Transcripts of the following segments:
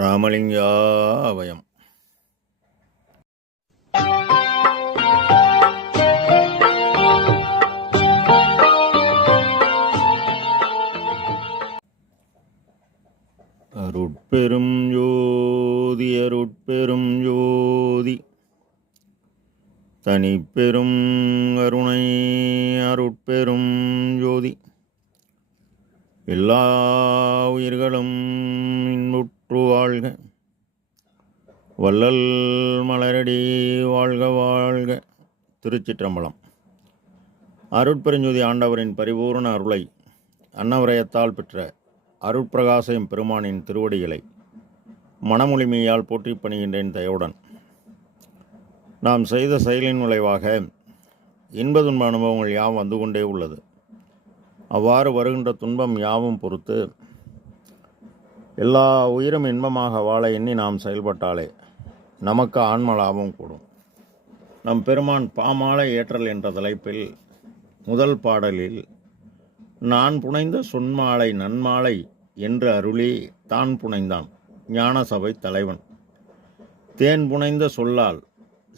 ராமலிங்காபயம். அருட்பெரும் ஜோதி அருட்பெரும் ஜோதி தனிப்பெரும் கருணை அருட்பெரும் ஜோதி எல்லா உயிர்களும் இன்புற்று வாழ்க, வள்ளல் மலரடி வாழ்க வாழ்க. திருச்சிற்றம்பலம். அருட்பெருஞ்சோதி ஆண்டவரின் பரிபூர்ண அருளை அன்னவரயத்தால் பெற்ற அருட்பிரகாசம் பெருமானின் திருவடிகளை மனமொழிமையால் போற்றி பணிகின்றேன் தயவுடன். நாம் செய்த செயலின் விளைவாக இன்ப துன்ப அனுபவங்கள் யாவும் வந்து கொண்டே உள்ளது. அவ்வாறு வருகின்ற துன்பம் யாவும் பொறுத்து எல்லா உயிரும் இன்பமாக வாழ எண்ணி நாம் செயல்பட்டாலே நமக்கு ஆன்ம லாபம் கூடும். நம் பெருமான் பாமாலை ஏற்றல் என்ற தலைப்பில் முதல் பாடலில் நான் புனைந்த சொன்மாலை நன்மாலை என்று அருளி தான் புனைந்தான் ஞான சபை தலைவன். தேன் புனைந்த சொல்லால்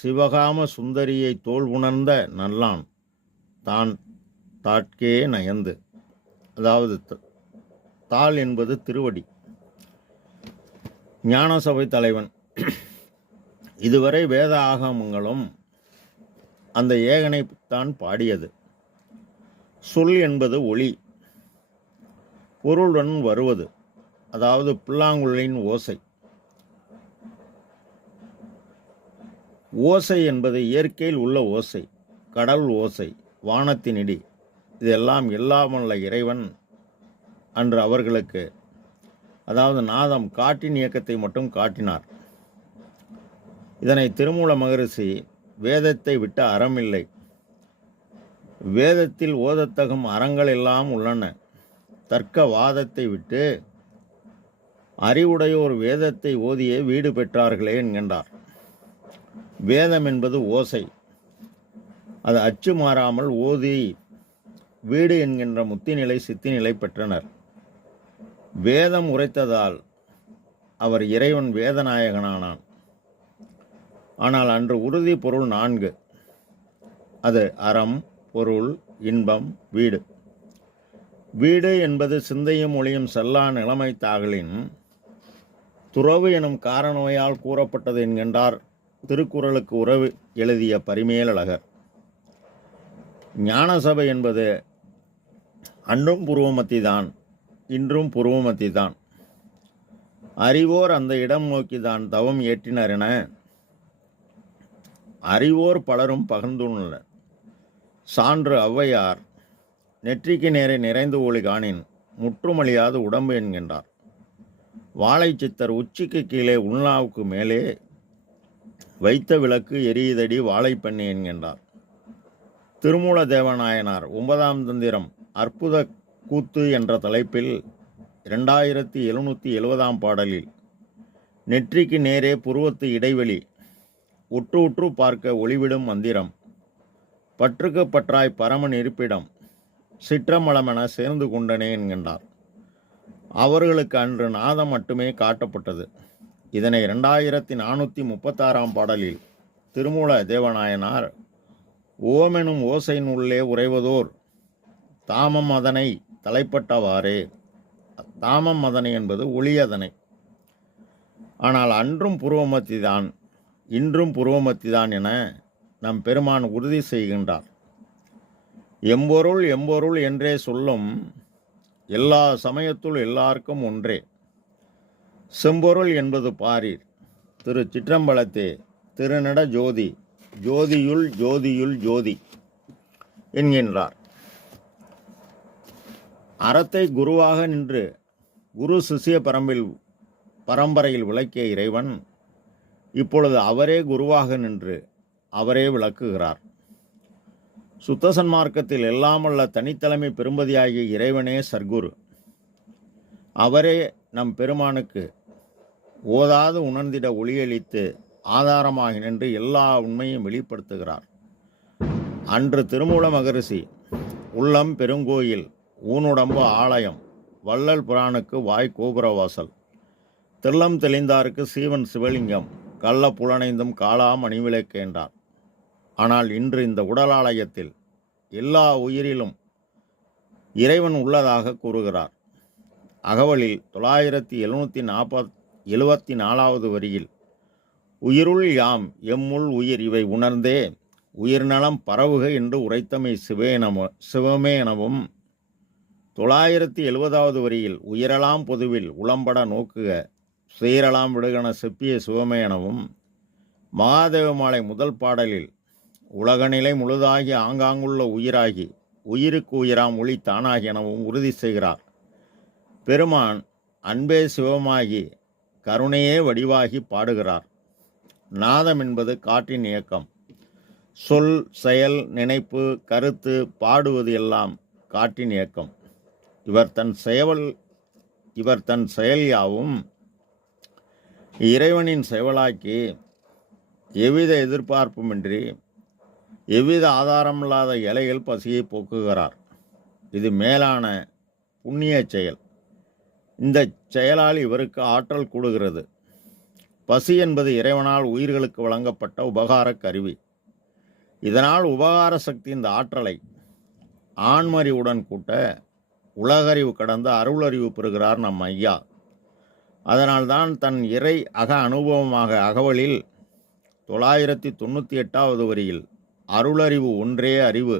சிவகாம சுந்தரியை தோல் உணர்ந்த நல்லான் தான் தாட்கே நயந்து. அதாவது தாள் என்பது திருவடி. ஞான சபை தலைவன். இதுவரை வேத ஆகமங்களும் அந்த ஏகனைத்தான் பாடியது. சொல் என்பது ஒளி, பொருளுடன் வருவது, அதாவது புல்லாங்குழலின் ஓசை. ஓசை என்பது இயற்கையில் உள்ள ஓசை, கடல் ஓசை, வானத்தின் இடி. இதெல்லாம் எல்லாமல்ல இறைவன் அன்று அவர்களுக்கு, அதாவது நாதம் காற்றின் இயக்கத்தை மட்டும் காட்டினார். இதனை திருமூல மகரிஷி வேதத்தை விட்ட அறமில்லை, வேதத்தில் ஓதத்தகும் அறங்கள் எல்லாம் உள்ளன, தர்க்க வாதத்தை விட்டு அறிவுடையோர் வேதத்தை ஓதியே வீடு பெற்றார்களே என்கின்றார். வேதம் என்பது ஓசை, அது அச்சு மாறாமல் ஓதி வீடு என்கின்ற முத்திநிலை சித்திநிலை பெற்றனர். வேதம் உரைத்ததால் அவர் இறைவன் வேதநாயகனானான். ஆனால் அன்று உறுதி பொருள் 4. அது அறம், பொருள், இன்பம், வீடு. வீடு என்பது சிந்தையும் ஒளியும் செல்லா நிலைமை தாகலின் துறவு எனும் காரணவையால் கூறப்பட்டது என்கின்றார் திருக்குறளுக்கு உறவு எழுதிய பரிமேலழகர். ஞான சபை என்பது அன்றும் புருவமத்தி தான், இன்றும் புருவமத்தி தான். அறிவோர் அந்த இடம் நோக்கிதான் தவம் ஏற்றினர் என அறிவோர் பலரும் பகிர்ந்துள்ளனர். சான்று ஔவையார் நெற்றிக்கு நேரே நிறைந்து ஒளி காணின் முற்றுமழியாது உடம்பு என்கின்றார். வாழை சித்தர் உச்சிக்கு கீழே உள்நாவுக்கு மேலே வைத்த விளக்கு எரியுதடி வாழைப்பண்ணி என்கின்றார். திருமூல தேவநாயனார் 9ஆம் தந்திரம் அற்புத கூத்து என்ற தலைப்பில் 2770 பாடலில் நெற்றிக்கு நேரே புருவத்து இடைவெளி உற்று உற்று பார்க்க ஒளிவிடும் மந்திரம், பற்றுக்கு பற்றாய் பரமன் இருப்பிடம், சிற்றமளமென சேர்ந்து கொண்டனே என்கின்றார். அவர்களுக்கு அன்று நாதம் மட்டுமே காட்டப்பட்டது. இதனை 2436 பாடலில் திருமூல தேவநாயனார் ஓமெனும் ஓசையின் உள்ளே உறைவதோர் தாமம் அதனை தலைப்பட்டவாறே. தாமம் அதனை என்பது ஒளியதனை. ஆனால் அன்றும் புருவமத்திதான், இன்றும் புருவமத்திதான் என நம் பெருமான் உறுதி செய்கின்றார். எம்பொருள் எம்பொருள் என்றே சொல்லும் எல்லா சமயத்துள் எல்லாருக்கும் ஒன்றே. செம்பொருள் என்பது பாரீர். திரு சிற்றம்பலத்தே திருநட ஜோதி, ஜோதியுள் ஜோதியுள் ஜோதி என்கின்றார். அறத்தை குருவாக நின்று குரு சிசிய பரம்பரையில் விளக்கிய இறைவன் இப்பொழுது அவரே குருவாக நின்று அவரே விளக்குகிறார். சுத்த சன்மார்க்கத்தில் எல்லாமல்ல தனித்தலைமை பெரும்பதியாகிய இறைவனே சர்க்குரு. அவரே நம் பெருமானுக்கு ஓதாது உணர்ந்திட ஒளியளித்து ஆதாரமாக நின்று எல்லா உண்மையும் வெளிப்படுத்துகிறார். அன்று திருமூல மகரிஷி உள்ளம் பெருங்கோயில், ஊனுடம்பு ஆலயம், வள்ளல் புராணுக்கு வாய் கோபுரவாசல், தெள்ளம் தெளிந்தாருக்கு சீவன் சிவலிங்கம் கள்ள புலனைந்தும் காலாம் அணிவிளக்கு என்றார். ஆனால் இன்று இந்த உடலாலயத்தில் எல்லா உயிரிலும் இறைவன் உள்ளதாக கூறுகிறார். அகவலில் 9774வது வரியில் உயிருள் யாம் எம்முள் உயிர் இவை உணர்ந்தே உயிர்நலம் பரவுக என்று உரைத்தமை சிவமே எனவும் 970வது வரியில் உயிரலாம் பொதுவில் உளம்பட நோக்குக சுயிரலாம் விடுகன செப்பிய சிவமே எனவும் மகாதேவ மாலை முதல் பாடலில் உலகநிலை முழுதாகி ஆங்காங்குள்ள உயிராகி உயிருக்கு உயிராம் ஒளி தானாகி எனவும் உறுதி செய்கிறார். பெருமான் அன்பே சிவமாகி கருணையே வடிவாகி பாடுகிறார். நாதம் என்பது காற்றின் இயக்கம். சொல், செயல், நினைப்பு, கருத்து, பாடுவது எல்லாம் காற்றின் இயக்கம். இவர் தன் செயல் யாவும் இறைவனின் செயலாக்கி எவ்வித எதிர்பார்ப்புமின்றி எவ்வித ஆதாரமில்லாத இலைகள் பசியை போக்குகிறார். இது மேலான புண்ணிய செயல். இந்த செயலால் இவருக்கு ஆற்றல் கூடுகிறது. பசி என்பது இறைவனால் உயிர்களுக்கு வழங்கப்பட்ட உபகார கருவி. இதனால் உபகார சக்தி இந்த ஆற்றலை ஆன்மறிவுடன் கூட்ட உலகறிவு கடந்த அருளறிவு பெறுகிறார் நம் ஐயா. அதனால்தான் தன் இறை அக அனுபவமாக அகவலில் 998வது வரியில் அருளறிவு ஒன்றே அறிவு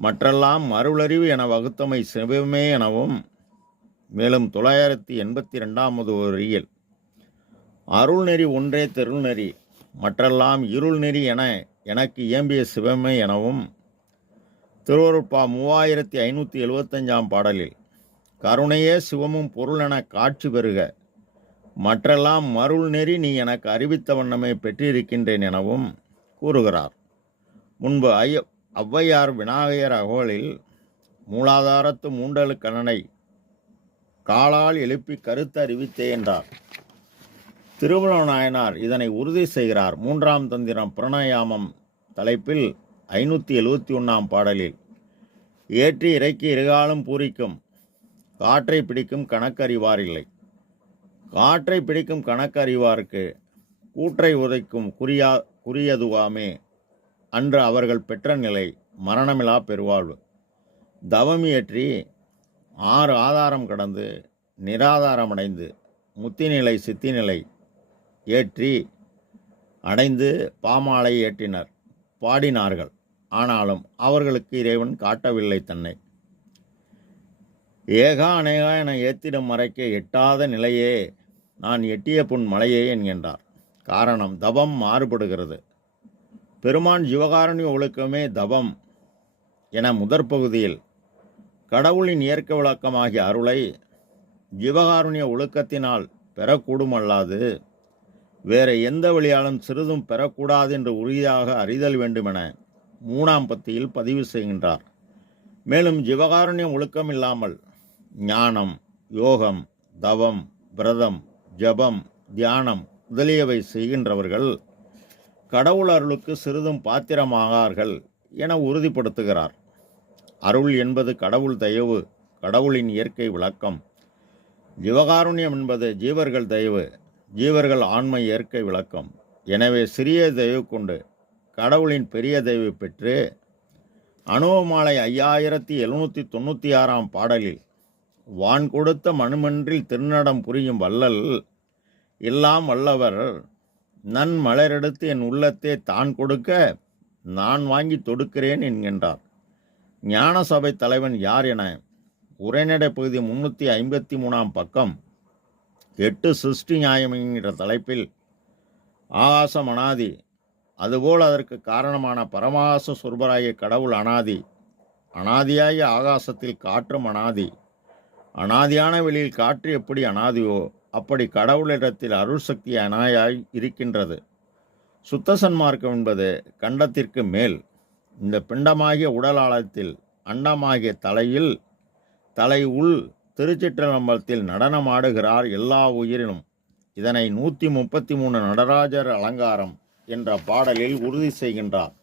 மற்றெல்லாம் அருளறிவு என வகுத்தமை சிவமே எனவும், மேலும் 982வது வரியில் அருள்நெறி ஒன்றே தெருள்நெறி மற்றெல்லாம் இருள்நெறி என எனக்கு இயம்பிய சிவமே எனவும், திருவருட்பா 3575 பாடலில் கருணையே சிவமும் பொருள் என காட்சி பெறுக மற்றெல்லாம் மருள் நெறி நீ எனக்கு அறிவித்த வண்ணமே பெற்றிருக்கின்றேன் எனவும் கூறுகிறார். முன்பு ஔவையார் விநாயகர் அகவலில் மூலாதாரத்து மூண்டலு கணனை காலால் எழுப்பி கருத்து அறிவித்தே என்றார். திருவள்ளுவ நாயனார் இதனை உறுதி செய்கிறார். 3ஆம் தந்திரம் பிரணயாமம் தலைப்பில் 571 பாடலில் ஏற்றி இறக்கி இருகாலும் பூரிக்கும் காற்றை பிடிக்கும் கணக்கறிவார் இல்லை. காற்றை பிடிக்கும் கணக்கறிவார்க்கு கூற்றை உதைக்கும் குறியதுவாமே அன்று அவர்கள் பெற்ற நிலை மரணமிலா பெருவாழ்வு. தவம் இயற்றி 6 ஆதாரம் கடந்து நிராதாரமடைந்து முத்திநிலை சித்திநிலை ஏற்றி அடைந்து பாமாலை ஏற்றினர், பாடினார்கள். ஆனாலும் அவர்களுக்கு இறைவன் காட்டவில்லை தன்னை. ஏகா அநேகா என ஏத்திடும் மறைக்க எட்டாத நிலையே நான் எட்டிய புன் மலையே என்கின்றார். காரணம், தவம் மாறுபடுகிறது. பெருமான் ஜீவகாருண்ய ஒழுக்கமே தவம் என முதற் பகுதியில் கடவுளின் இயற்கை விளக்கமாகிய அருளை ஜீவகாருண்ய ஒழுக்கத்தினால் பெறக்கூடுமல்லாது வேறு எந்த வழியாலும் சிறிதும் பெறக்கூடாது என்று உறுதியாக அறிதல் வேண்டுமென 3ஆம் பத்தியில் பதிவு செய்கின்றார். மேலும் ஜீவகாருண்ய ஒழுக்கம் இல்லாமல் ஞானம், யோகம், தவம், விரதம், ஜபம், தியானம் முதலியவை செய்கின்றவர்கள் கடவுள் அருளுக்கு சிறிதும் பாத்திரமாகார்கள் என உறுதிப்படுத்துகிறார். அருள் என்பது கடவுள் தயவு, கடவுளின் இயற்கை விளக்கம். ஜீவகாருண்யம் என்பது ஜீவர்கள் தயவு, ஜீவர்கள் ஆன்ம இயற்கை விளக்கம். எனவே சிறிய தயவு கொண்டு கடவுளின் பெரிய தயவு பெற்று அனுபவமாலை 5796 பாடலில் வான் கொடுத்த மனுமன்றில் திருநடம் புரியும் வள்ளல் எல்லாம் வல்லவர் நன் மலரெடுத்து என் உள்ளத்தே தான் கொடுக்க நான் வாங்கி தொடுக்கிறேன் என்கின்றார். ஞான சபை தலைவன் யார் என உரைநடை பகுதி 353 பக்கம் 8 சிருஷ்டி நியாயம் என்கிற தலைப்பில் ஆகாசம் அனாதி, அதுபோல் அதற்கு காரணமான பரமாகாச சொர்பராகிய கடவுள் அனாதி, அனாதியாகிய ஆகாசத்தில் காற்றும் அனாதி, அனாதியான வெளியில் காற்று எப்படி அனாதியோ அப்படி கடவுளிடத்தில் அருள் சக்தி அனாயாய் இருக்கின்றது. சுத்த சன்மார்க்கம் என்பது கண்டத்திற்கு மேல் இந்த பிண்டமாகிய உடல் ஆழத்தில் அண்டமாகிய தலையில் தலை உள் திருச்சிற்றம்பலத்தில் நடனமாடுகிறார் எல்லா உயிரினும். இதனை 133 நடராஜர் அலங்காரம் என்ற பாடலில் உறுதி செய்கின்றார்.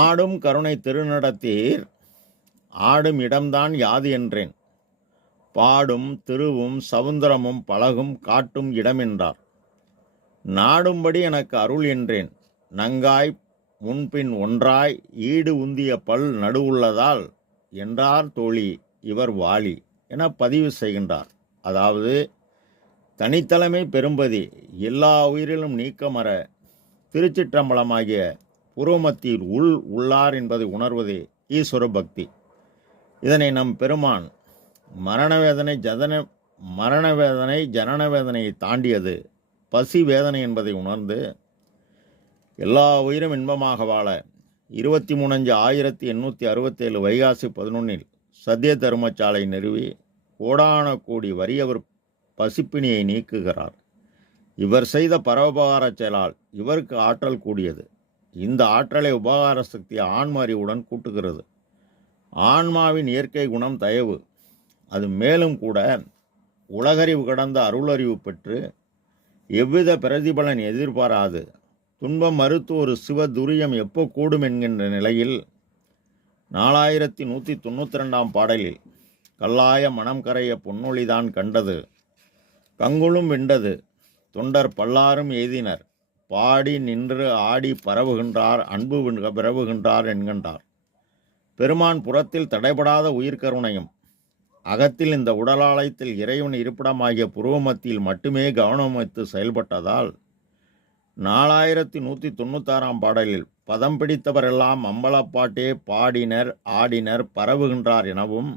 ஆடும் கருணை திருநடத்தீர் ஆடும் இடம்தான் யாது என்றேன், பாடும் திருவும் சவுந்தரமும் பழகும் காட்டும் இடமென்றார். நாடும்படி எனக்கு அருள் என்றேன். நங்காய் முன்பின் ஒன்றாய் ஈடு உந்திய பல் நடுவுள்ளதால் என்றார் தோழி இவர் வாலி என பதிவு செய்கின்றார். அதாவது தனித்தலைமை பெரும்பதி எல்லா உயிரிலும் நீக்கமர திருச்சிற்றம்பலமாகிய புருவமத்தியில் உள்ளார் என்பதை உணர்வதே ஈஸ்வர பக்தி. இதனை நம் பெருமான் மரணவேதனை ஜனன வேதனையை தாண்டியது பசி வேதனை என்பதை உணர்ந்து எல்லா உயிரும் இன்பமாக வாழ 23,867 வைகாசி 11 சத்திய தர்மசாலை நிறுவி கோடான கோடி வறியவர் பசிப்பினியை நீக்குகிறார். இவர் செய்த பரோபகார செயலால் இவருக்கு ஆற்றல் கூடியது. இந்த ஆற்றலை உபகார சக்தி ஆன்ம அறிவுடன் கூட்டுகிறது. ஆன்மாவின் இயற்கை குணம் தயவு. அது மேலும் கூட உலகறிவு கடந்த அருளறிவு பெற்று எவ்வித பிரதிபலன் எதிர்பாராது துன்பம் மறுத்து ஒரு சிவ துரியம் எப்போ கூடும் என்கின்ற நிலையில் 4192 பாடலில் கல்லாய மனம் கரைய பொன்னொழிதான் கண்டது கங்குளும் வெண்டது தொண்டர் பல்லாரும் எய்தினர் பாடி நின்று ஆடி பரவுகின்றார் அன்பு பிறவுகின்றார் என்கின்றார். பெருமான் புறத்தில் தடைபடாத உயிர்கருணையும் அகத்தில் இந்த உடலாலயத்தில் இறைவன் இருப்பிடமாகிய புருவமத்தியில் மட்டுமே கவனம் வைத்து செயல்பட்டதால் 4196 பாடலில் பதம் பிடித்தவரெல்லாம் அம்பலப்பாட்டே பாடினர் ஆடினர் பரவுகின்றார் எனவும்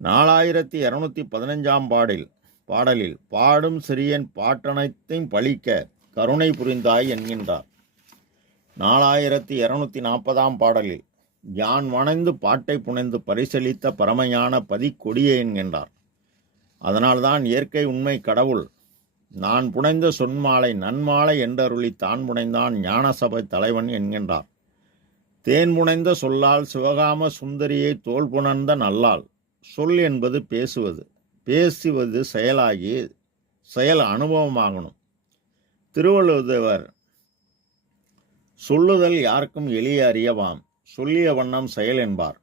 4215 பாடலில் பாடும் சிறியன் பாட்டனைத்தையும் பழிக்க கருணை புரிந்தாய் என்கின்றார். 4240 பாடலில் யான் வணைந்து பாட்டை புனைந்து பரிசளித்த பரமையான பதிக்கொடியே என்கின்றார். அதனால்தான் இயற்கை உண்மை கடவுள் நான் புனைந்த சொன்மாலை நன்மாலை என்றருளி தான் புனைந்தான் ஞானசபை தலைவன் என்கின்றார். தேன் புனைந்த சொல்லால் சிவகாம சுந்தரியை தோல் புணர்ந்த நல்லால். சொல் என்பது பேசுவது, பேசுவது செயலாகி செயல் அனுபவமாகணும். திருவள்ளுவர் சொல்லுதல் யாருக்கும் எளிய அறியவாம் சொல்லிய வண்ணம் செயல் என்பார்.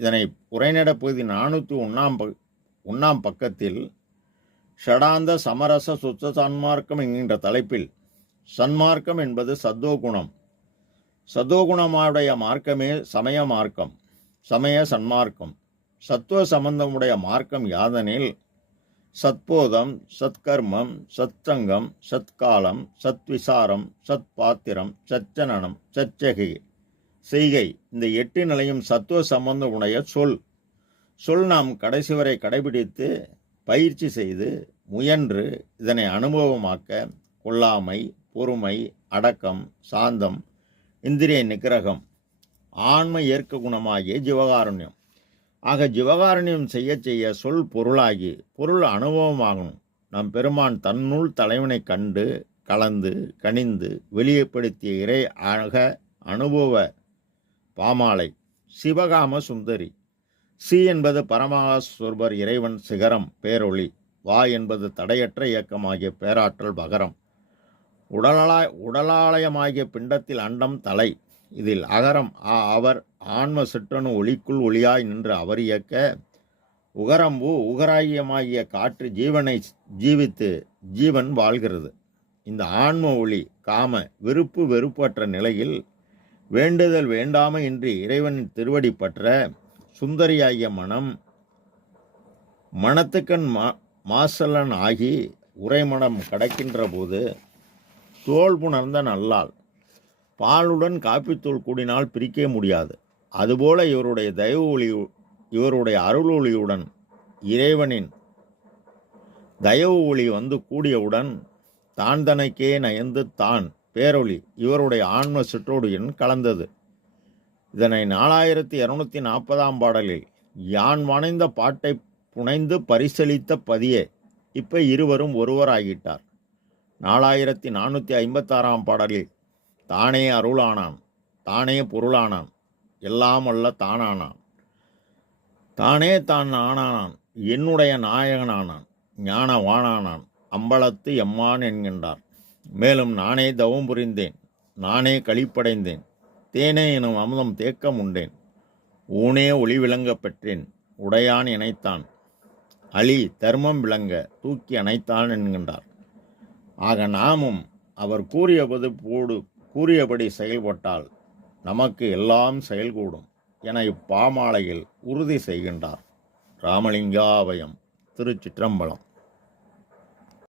இதனை உரைநட பகுதி 401 பக்கத்தில் ஷடாந்த சமரச சுத்த சன்மார்க்கம் என்கின்ற தலைப்பில் சன்மார்க்கம் என்பது சத்தோகுணம், சத்தோகுணமுடைய மார்க்கமே சமய மார்க்கம், சமய சன்மார்க்கம். சத்துவ சம்பந்தமுடைய மார்க்கம் யாதனில் சத்போதம், சத்கர்மம், சத்சங்கம், சத்காலம், சத்விசாரம், சத்பாத்திரம், சச்சனனம், சச்சகை செய்கை இந்த 8 நிலையும் சத்துவ சம்பந்தம் உடைய சொல் நாம் கடைசி வரை கடைபிடித்து பயிற்சி செய்து முயன்று இதனை அனுபவமாக்க கொல்லாமை, பொறுமை, அடக்கம், சாந்தம், இந்திரிய நிகிரகம், ஆன்ம ஏற்க குணமாகிய ஜீவகாருண்யம். ஆக ஜீவகாருண்யம் செய்ய செய்ய சொல் பொருளாகி பொருள் அனுபவமாகணும். நம் பெருமான் தன்னுள் தலைவனை கண்டு கலந்து கனிந்து வெளியப்படுத்திய இறை அழக அனுபவ பாமாலை சிவகாம சுந்தரி. சி என்பது பரமஸ்வரூபர் இறைவன் சிகரம் பேரொளி. வா என்பது தடையற்ற இயக்கமாகிய பேராற்றல் பகரம். உடலாலயமாகிய பிண்டத்தில் அண்டம் தலை. இதில் அகரம் அவர் ஆன்ம சிற்றணு ஒளிக்குள் ஒளியாய் நின்று அவர் இயக்க உகரம்பு உகராகியமாகிய காற்று ஜீவனை ஜீவித்து ஜீவன் வாழ்கிறது. இந்த ஆன்ம ஒளி காம விருப்பு வெறுப்பற்ற நிலையில் வேண்டுதல் வேண்டாமை இன்றி இறைவனின் திருவடி பற்ற சுந்தரியாகிய மனத்துக்கண் மாசலன் ஆகி உரைமடம் கடக்கின்ற போது தோல் புணர்ந்த நல்லால். பாலுடன் காப்பித்தூள் கூடினால் பிரிக்க முடியாது. அதுபோல இவருடைய தயவு ஒளி இவருடைய அருள் ஒளியுடன் இறைவனின் தயவு ஒளி வந்து கூடியவுடன் தான் தனக்கே நயந்து தான் பேரொளி இவருடைய ஆன்ம சிற்றோடியுடன் கலந்தது. இதனை 4240 பாடலில் யான் வணைந்த பாட்டை புனைந்து பரிசளித்த பதியே. இப்போ இருவரும் ஒருவராகிட்டார். 4456 பாடலில் தானே அருளானான், தானே பொருளானான், எல்லாம் அல்ல தானானான், தானே தான் ஆனானான், என்னுடைய நாயகனானான், ஞானவானானான், அம்பலத்து எம்மான் என்கின்றார். மேலும் நானே தவம் புரிந்தேன், நானே களிப்படைந்தேன், தேனே எனும் அமுதம் தேக்கம் உண்டேன், ஊனே ஒளி விளங்க பெற்றேன், உடையான் இணைத்தான், அலி தர்மம் விளங்க தூக்கி அணைத்தான் என்கின்றார். ஆக நாமும் அவர் கூறியபடி செயல்பட்டால் நமக்கு எல்லாம் செயல்கூடும் என இப்பாமாலையில் உறுதி செய்கின்றார். ராமலிங்காபயம். திருச்சிற்றம்பலம்.